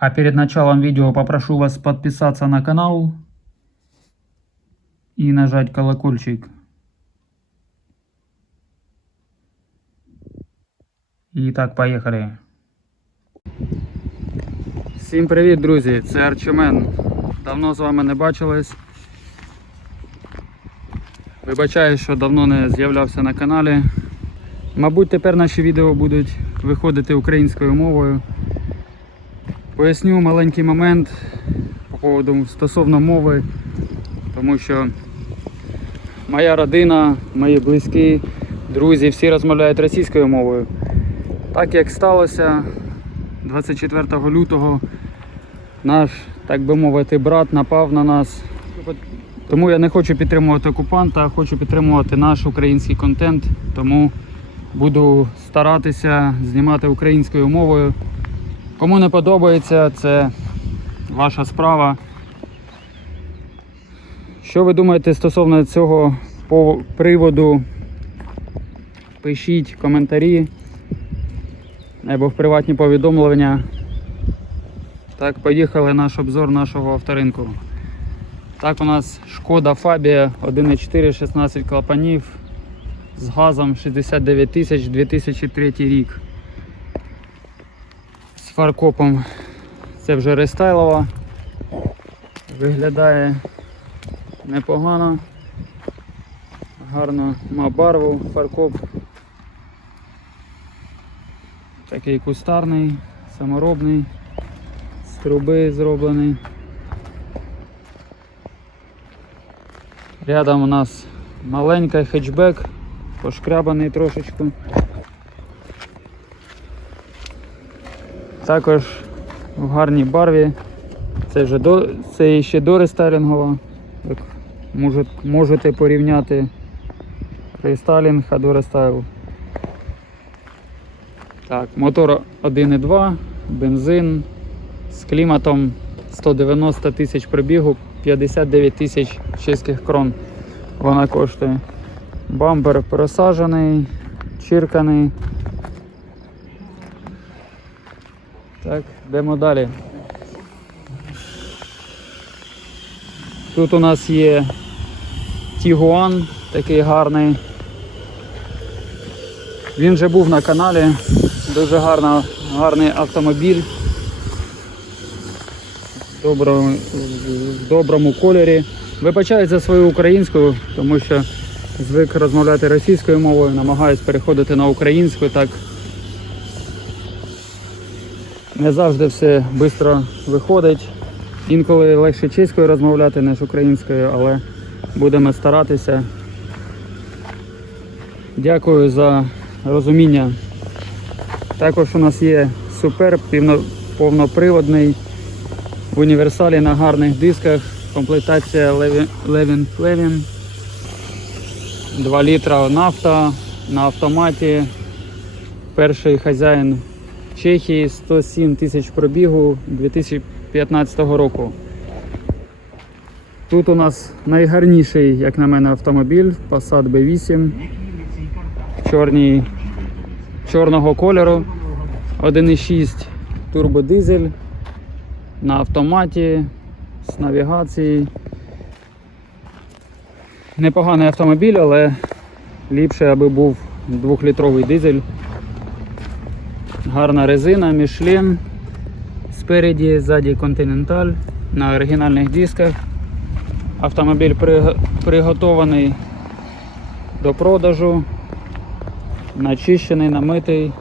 А перед началом видео попрошу вас подписаться на канал и нажать колокольчик. Итак, поехали. Всім привіт, друзі! Це Арчимен. Давно з вами не бачились. Вибачаю, що давно не з'являвся на каналі. Мабуть, тепер наші відео будуть виходити українською мовою. Поясню маленький момент по поводу стосовно мови, тому що моя родина, мої близькі, друзі, всі розмовляють російською мовою. Так як сталося 24 лютого, наш, так би мовити, брат напав на нас. Тому я не хочу підтримувати окупанта, а хочу підтримувати наш український контент. Тому буду старатися знімати українською мовою. Кому не подобається, це ваша справа. Що ви думаєте стосовно цього приводу? Пишіть коментарі або в приватні повідомлення. Так, поїхали наш обзор нашого авторинку. Так, у нас шкода Фабія 1.4, 16 клапанів з газом 69 тисяч 2003 рік. Фаркопом це вже рестайлова. Виглядає непогано. Гарно має барву, фаркоп. Такий кустарний, саморобний, з труби зроблений. Рядом у нас маленький хетчбек, пошкрябаний трошечку. Також в гарній барві. Це вже до, це ще до рестайлінгова. Як може- можете порівняти рестайлінг, а до рестайл. Так, мотор 1.2, бензин з кліматом 190 тисяч пробігу, 59 тисяч чеських крон вона коштує. Бампер просаджений, чирканий. Так, йдемо далі. Тут у нас є Тігуан, такий гарний. Він вже був на каналі. Дуже гарна, гарний автомобіль. В доброму, в доброму кольорі. Вибачаю за свою українську, тому що звик розмовляти російською мовою, намагаюсь переходити на українську, так не завжди все швидко виходить. Інколи легше чеською розмовляти, ніж українською, але будемо старатися. Дякую за розуміння. Також у нас є супер повноприводний в універсалі на гарних дисках. Комплектація Levin Plevin. 2 літра нафта на автоматі. Перший хазяїн Чехії 107 тисяч пробігу 2015 року. Тут у нас найгарніший, як на мене, автомобіль Passat B8 чорній, чорного кольору. 1,6 турбодизель на автоматі з навігацією. Непоганий автомобіль, але ліпше, аби був 2-літровий дизель. Гарна резина, Michelin. Спереді, ззаді Continental на оригінальних дисках. Автомобіль при- приготований до продажу. Начищений, намитий.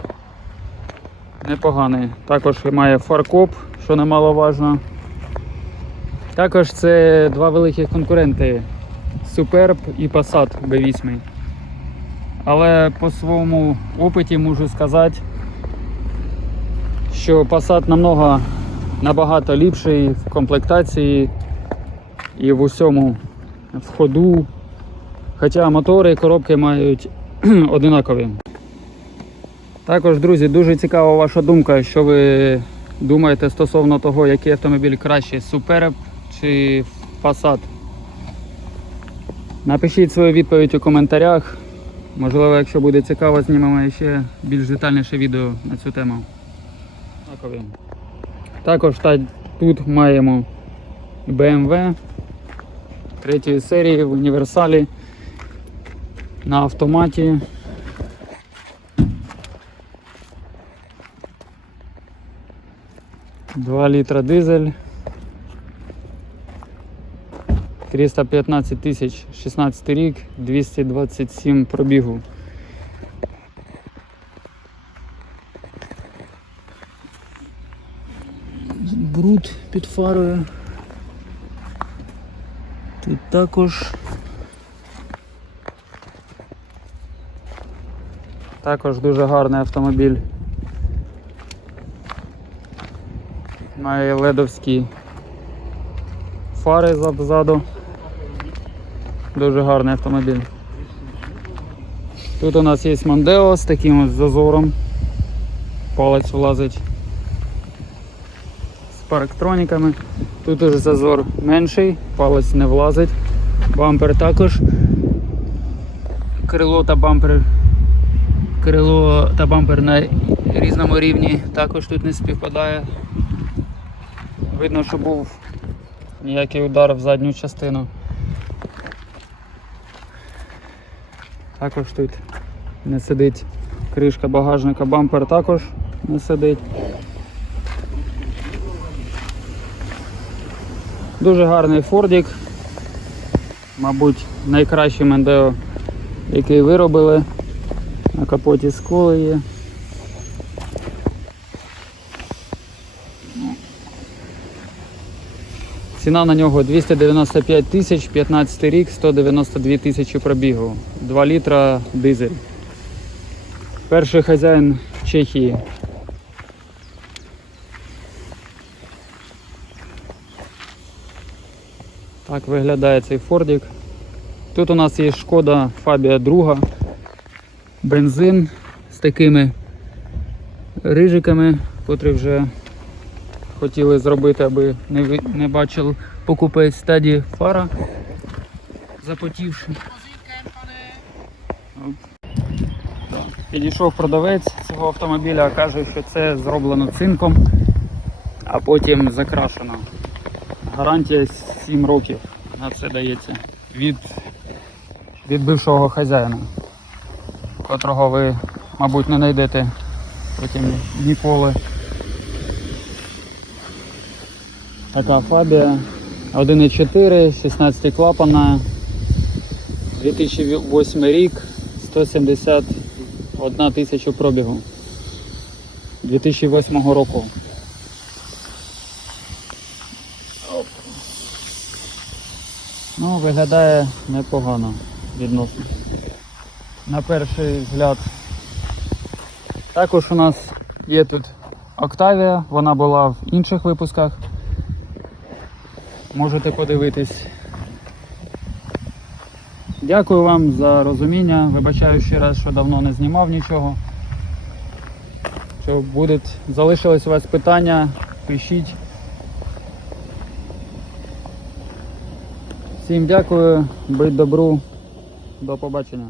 Непоганий. Також має фаркоп, що немаловажно. Також це два великих конкуренти Superb і Passat B8. Але по своєму опиті можу сказати, що Passat намного набагато ліпший в комплектації і в усьому в ходу. Хоча мотори і коробки мають одинакові. Також, друзі, дуже цікава ваша думка, що ви думаєте стосовно того, який автомобіль краще, Superb чи Passat. Напишіть свою відповідь у коментарях. Можливо, якщо буде цікаво, знімемо ще більш детальніше відео на цю тему. Однакові. Також та, тут маємо BMW третьої серії в універсалі на автоматі. Два літра дизель. 315 тисяч 16 рік, 227 пробігу. Бруд під фарою. Тут також. Також дуже гарний автомобіль. Має ледовські фари ззаду. Дуже гарний автомобіль. Тут у нас є Мондео з таким ось зазором. Палець влазить парктроніками. Тут уже зазор менший, палець не влазить. Бампер також. Крило та бампер. Крило та бампер на різному рівні також тут не співпадає. Видно, що був ніякий удар в задню частину. Також тут не сидить кришка багажника, бампер також не сидить. Дуже гарний фордік. Мабуть, найкращий Мендео, який виробили. На капоті сколи є. Ціна на нього 295 тисяч, 15 рік, 192 тисячі пробігу. 2 літра дизель. Перший хазяїн в Чехії. Так виглядає цей фордік. Тут у нас є шкода Фабія 2, бензин з такими рижиками, котрі вже хотіли зробити, аби не, не бачив покупець стадії фара запотівши. Підійшов продавець цього автомобіля, каже, що це зроблено цинком, а потім закрашено. Гарантія 7 років на це дається від, від бившого хазяїна, котрого ви, мабуть, не знайдете потім ніколи. Така фабія 1,4, 16 клапана, 2008 рік, 171 тисячу пробігу. 2008 року. Ну, виглядає непогано відносно. На перший взгляд. Також у нас є тут Octavia, вона була в інших випусках. Можете подивитись. Дякую вам за розуміння. Вибачаю ще раз, що давно не знімав нічого. Що будуть, залишились у вас питання, пишіть. Всім дякую, будь добру, до побачення.